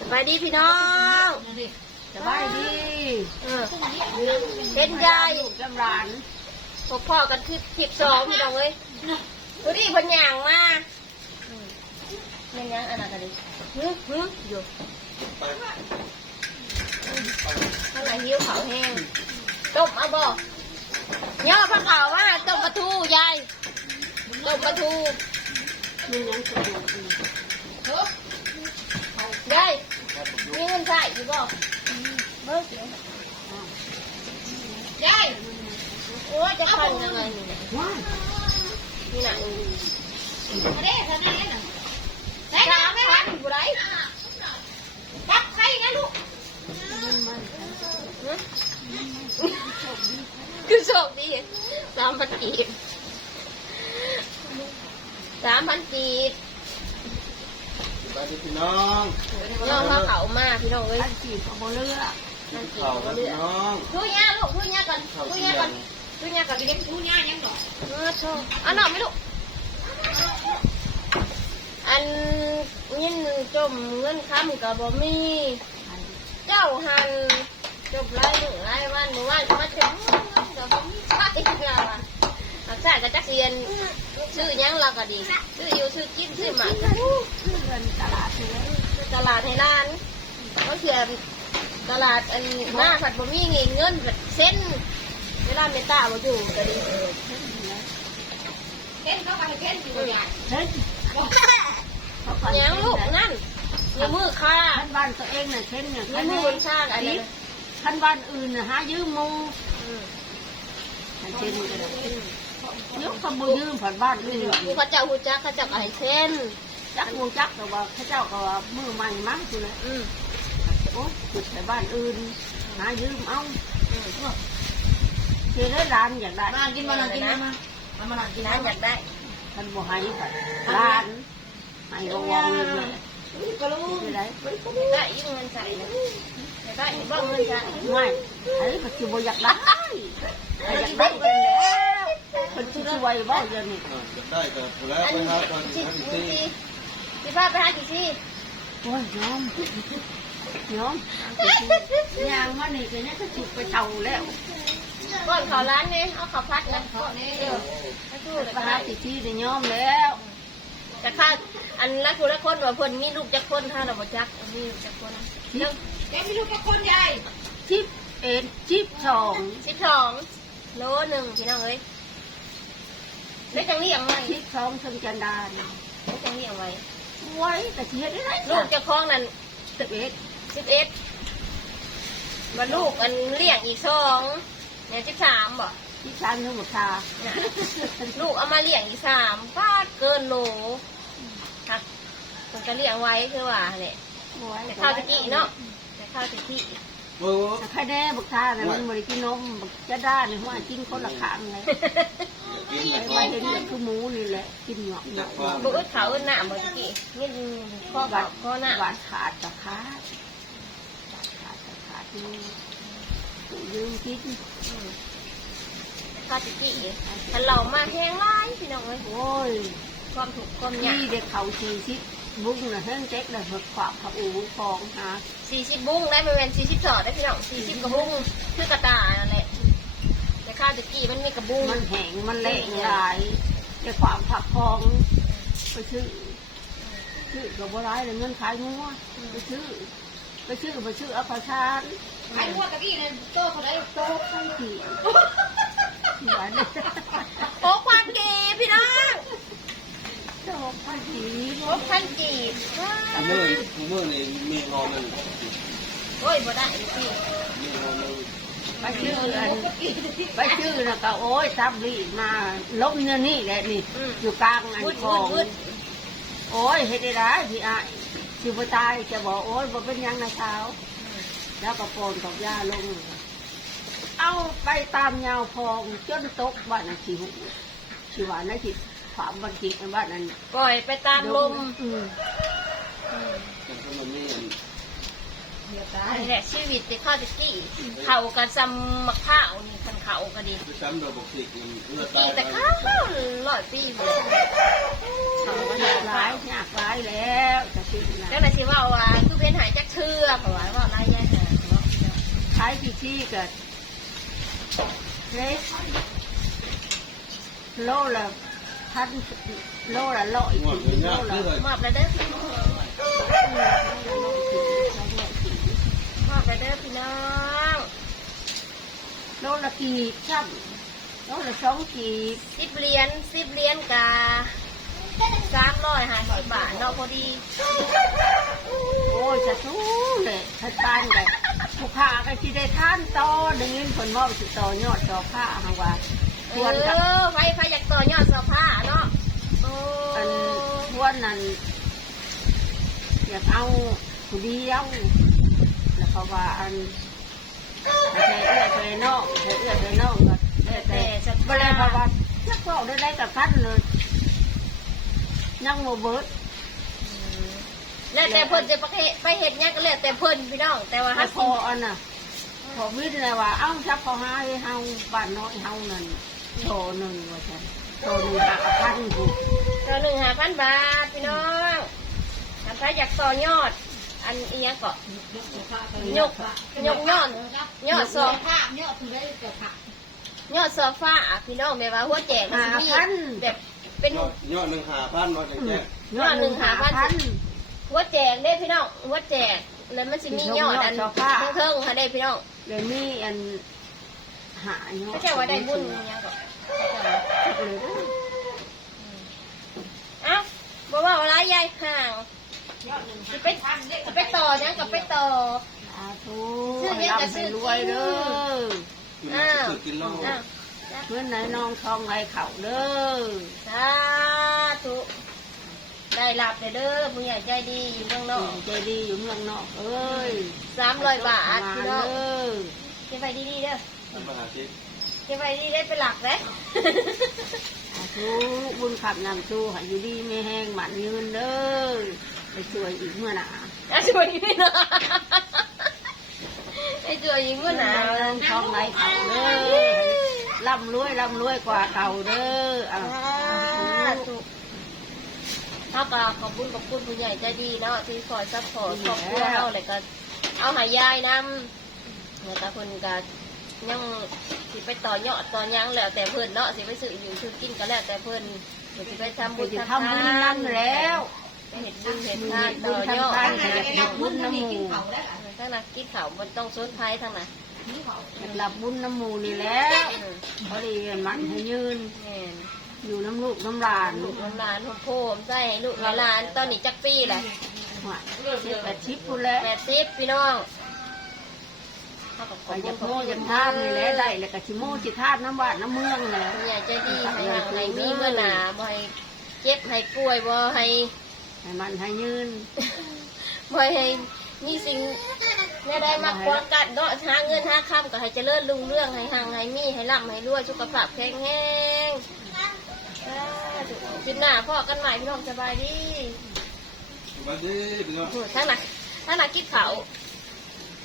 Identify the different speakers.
Speaker 1: สบายดีพี่น้อง
Speaker 2: สบายดี
Speaker 1: เป็นยาย
Speaker 2: จำหลาน
Speaker 1: พวกพ่อกันคือทิพย์สองพี่น้องเอ้ยดูดิพันย่างมาเป็นยังอันนั้นกันดิอยู่ข้างในหิ้วเขาแห้งต้มเอาบ่ย่อผักขาวว่าต้มปลาทูยายต้มปลาทู
Speaker 2: มีน้ำสด
Speaker 1: ยายมีเงินใส่อยู่บ่เบิ้งยายโอ้จะพันยังไงนี่น่ะเด้ทำไมน่ะใส่น้ำไหมวะบุไรปักใครนะลูกคือโชคดี3,000 กีบ3,000 กีบ
Speaker 3: สวัสดีพี่น้อง
Speaker 1: น้องมาเขามาพี่น้องเอ้ย
Speaker 2: จีบกับเรือ
Speaker 1: นั่นจีบ
Speaker 3: เข่า
Speaker 1: กับเรือ
Speaker 3: พี่น้อง
Speaker 1: ทุย่าลูกทุย่าก่อนทุย่าก่อนทุย่าก่อนดิทุย่ายังหรอโชคหน่อไหมลูกอันยินจมเงินค้ำกับบ่มีเจ้าหันจบรายวันเมื่อวานมาถึงกับบ่มีค่าอีกแล้วอ่ะรักษากับจักเรียนซื้อยังเราก็ดีซื้ออยู่ซื้อกินซื้อหมาก
Speaker 2: ซื้อเงินตลาดเลย
Speaker 1: ตลาดให้ร้านเขาเสียตลาดอันหน้าผัดบะหมี่เงินแบบเส้นเวลาเมตาบ่อยู่ก็ดีเส้นเขาไปเส้นอยู่อย่าง
Speaker 2: เช่น
Speaker 1: ยังลูกนั่นมีมือค่า
Speaker 2: ท่านบ้านตัวเองน่ะเช่นเนี่ย
Speaker 1: มีมือค่าอันนี้
Speaker 2: ท่านบ้านอื่นน่ะหายืมมูเช่นกันยกขบยืมผ่านบ้านอื่น
Speaker 1: ผู้เขาเจ้าหูจักเขาเจ้าให้เส้น
Speaker 2: จักมูจักแต่ว่าเขาเจ้าก็มือใหม่มั้งคือเลยโอ้จุดแต่บ้านอื่นหายืมเอาคือได้ร้านอยากได้
Speaker 1: มากินมากินมากินร้านอยากได้
Speaker 2: ท่านบอกให้ร้านให้ก็วางเลย
Speaker 1: ก็รู้
Speaker 2: ได้
Speaker 1: ได้ยิ่งเงินใส่ได้บ้างเงินใส่
Speaker 2: ไม่ไอ้ปัจจุบันอยากได้อยากได้กันแล้วคนช่วยบ้างอย่างนี้
Speaker 3: ได้แต่แล้วไปหาตอนที่
Speaker 1: พี่ป้าไปหากี่ซี่
Speaker 2: โอ้ยน้องยางมานี่ก็เนี่ยก็จุดไปเท่าแล้ว
Speaker 1: ก่อนเขาร้านนี้เอาเขาพัดกันก่อนนี้เดี๋ยว
Speaker 2: ไปหาที่ได้ย้อมแล้ว
Speaker 1: จะฆ่าอันละคนละคนว่าคนมีลูกจะคนถ้าเราบ่จักมีลูกจะคนยังมีลูกจะคนใหญ่12 โลนึงพี่น้องเอ้ยได้จังเลี้ยงไว้
Speaker 2: 12ชมจันดา
Speaker 1: ได้จังเลี้ยงไว้
Speaker 2: ไว้แต่เทียได้ไร
Speaker 1: ลูกจะคล้องนั่น11มาลูกอันเลี้ยงอีก2เนี่ย13บ่
Speaker 2: 13ทั้งหมดค่ะ
Speaker 1: ลูกเอามาเลี้ยงอีก3ฟาดเกินโลครับมันก็เลี้ยงไว้คือว่าเนี่ยแต่ข้าวตะกี้เนาะแต่ข้าวตะกี้
Speaker 2: ใครแน่บักทาเนี่ยมันบริกินนมบักจะได้เนี่ยว่ากินคนละขางไงไว้เห็นคือหมูนี่แหละกินหยอก
Speaker 1: บุ้ดเขาหน้าเมื่อกี้นี่ข้อแบบข้อหน้า
Speaker 2: หวานขาดกับขาดนี่ยืมกิน
Speaker 1: ข้าวตะกี้ถ้าเรามาแห้งไล่พี่น้องเลย
Speaker 2: โอ้ย
Speaker 1: ความถูกความยาก
Speaker 2: ที่เด็กเขา40 บุ้งน่ะเฮิ่งเจ๊กเลยหดขวบเขาฟองหา
Speaker 1: 40 บุ้งได้มาเป็น42ได้พี่น้อง40 กระบุ้งคือกระตานั่นแหละแต่ข้าวตะกี้มันมีกระบุ้ง
Speaker 2: มันแห้งมันเละหลายแต่ความผักฟองไปชื่อกับบัวร้ายเลยเงินขายงัวไปชื่อเอาข้าวชาน
Speaker 1: ขายงัวตะกี้เนี่ยโตเขาได้
Speaker 2: โตข้างกี่หวาน
Speaker 1: โอ้ความกีพี่น้อง
Speaker 2: 6,000 กีบ
Speaker 1: 6,000 กีบ
Speaker 3: เมื่อนี่มีงอมัน
Speaker 1: โอ้ยบ่ได้สิ
Speaker 3: มีงอมัน
Speaker 2: ไปชื่อนะก็โอ้ยซับลีมาลบเนี่ยนี่แหละนี่อยู่กลางอันของโอ้ยเฮ็ดได้พี่อ้ายสิบ่ตายจะบอกโอ้ยบ่เป็นยังนะเช้าแล้วก็โปนกับยาลงเอาไปตามยาวพองจนตกบ้านสิหูสิว่านะสิความบันทิบ้านนั้น
Speaker 1: ปล่อยไปตามลมนี่แหละชีวิตที่ข้าวตะกี้เขากันซ้ำมะข้าวนี่คันเขาก็ดี
Speaker 3: ซ้ำเราบอกสิ
Speaker 1: แต่ข้าว100 ปีเลย
Speaker 2: หลายแล้วจะคิดนะ
Speaker 1: แล้วนะสิว่าคือเป็นหายจากเช
Speaker 2: ายที่ที่ก็เล็กโลละพันโลละร้อย
Speaker 3: หมดเลยเนี่ย
Speaker 2: โลละ
Speaker 3: เลย
Speaker 1: มอบแล้วเด้อมอบแล้วเด้อพี่น้อง
Speaker 2: โลละกี่ช่ำโลละ2กีบ
Speaker 1: 10 เหรียญกา350 บาทเนาะพอดี
Speaker 2: โอ้ยจะสู้เลยทัดบ้านเลยผู้ค้าก็ที่ได้ท่านต่อดึงเงินผลมอบสิต่อยอดต่อผ้าหางว่าทวนกับ
Speaker 1: ไฟอยากต่อยอดเสื้อผ้าเนาะโอ้
Speaker 2: อันทวนนั้นอยากเอาผู้เดียวแล้วเพราะว่าอันเคยนอกเคยนอกก็แต่ไม่ได้เพราะว่านักเฝ้าได้กับท่านเลยนั่งโมเบิร์ต
Speaker 1: แล้วแต่เพิ่นจะไปเฮ็ดหยังก็แล้วแต่เพิ่นพี่น้องแต่ว่า
Speaker 2: ให้พออันน่ะพอวิทย์เลยว่าเอ้าชักพอหาให้เฮาบ้านน้อยเฮานั่นโตหนึ่งว่าฉันโตหนึ่ง5,000ถูก
Speaker 1: ตัวหนึ่ง5,000 บาทพี่น้องถ้าอยากต่อยอด อันอีหยังก็ยกยอดสองยอดเสื้อฟ้าพี่น้องแม่ว่าหัวแจกมันสิมีแบบเป็น
Speaker 3: ยอด1,500มาจากแจ้ง
Speaker 2: ยอด1,500
Speaker 1: หัวแจกเด้พี่น้องหัวแจกแล้วมันสิมียอดอันเทิงๆค่ะได้พี่น้อง
Speaker 2: เลยมีอันหาเนาะ
Speaker 1: ก็จะว่าได้บุญอีหยังก็เอ้าบ่ว่าอะไรยายห่างสิไปต่อหยังก็ไปต่อ
Speaker 2: สาธุให้รวยเด้อ
Speaker 3: คือกินเหล้า
Speaker 1: อ้าว
Speaker 2: เพื่อนไหนน้องทองไรเข่าเด้อ
Speaker 1: สาธุได้หลับเด้อผู้ใหญ่ใจดีอยู่เมืองนอก
Speaker 2: ใจดีอยู่เมืองนอกเอ้ย
Speaker 1: 300 บาทพี่น้อง
Speaker 2: เด้อ
Speaker 1: เก็บไว้ดีๆเด้อ
Speaker 3: ท่านประหารทิพย์
Speaker 1: เก็บไว้ดีได้เป็นหลักเลย
Speaker 2: สาธุบุญขับนำชูให้อยู่ดีไม่แห้งหมันยืนเด้อไปช่วยอีกเมื่อหนา
Speaker 1: ช่วยพี่นะไอ้ช่วยอีกเมื่อหนา
Speaker 2: น้องทองไรเข่าเด้อร่ำรวยกว่าเก่าเด้อเอา
Speaker 1: เขาก็ขอบคุณผู้ใหญ่ใจดีเนาะที่คอยซัพพอร์ตครอบครัวเราเลยก็เอาหายายนำแล้วก็คนก็ยังสิไปต่อยอดต่อยังแล้วแต่เพิ่นเนาะสิไปซื้ออยู่ซื้อกินก็แล้วแต่เพิ่นสิไปทำบุญ
Speaker 2: ทำบุญนั่นแล้ว
Speaker 1: เห็ดบุญเห็ดทานต่อยอด
Speaker 2: รับบุญน้ำหมู
Speaker 1: ทั้งนั้นกินข้าวมันต้องสนไทยทั้งนั้น
Speaker 2: รับบุญน้ำหมูนี่แล้วพอดีมันให้ยืน
Speaker 1: แม่น
Speaker 2: อยู่น้ำลูกน้ำหลาน
Speaker 1: ลูกหลานโพมใส่ให้ลูกหลานตอนนี้จักปีแหละ
Speaker 2: 80พูดแล้ว
Speaker 1: 80พี่น้องเขาก็ข
Speaker 2: ไป
Speaker 1: อบคุ
Speaker 2: จะ
Speaker 1: ณ
Speaker 2: โม่จะท่านี่แหละได้แล้วก็ชิโม่จิท่าน้ำบาดน้ำเมืองแหละ
Speaker 1: ผู้ใหญ่ใจดีให้ห่างให้มีเมื่อหนาบ่ให้เจ็บให้ป่วยบ่ให้
Speaker 2: ให้มันให้ยืน
Speaker 1: บ่ให้มีสิ่งแม่ได้มาควงกัดเนาะหาเงินหาคำก็ให้เจริญรุ่งเรื่องให้ห่างให้มีให้ร่ำให้รวยสุขภาพแข็งแรงจิตหน้าพ่อกันใหม่พี่น้องสบายดี
Speaker 3: สวัสดีพี่น้อง
Speaker 1: ทั้งหนักกินเขาว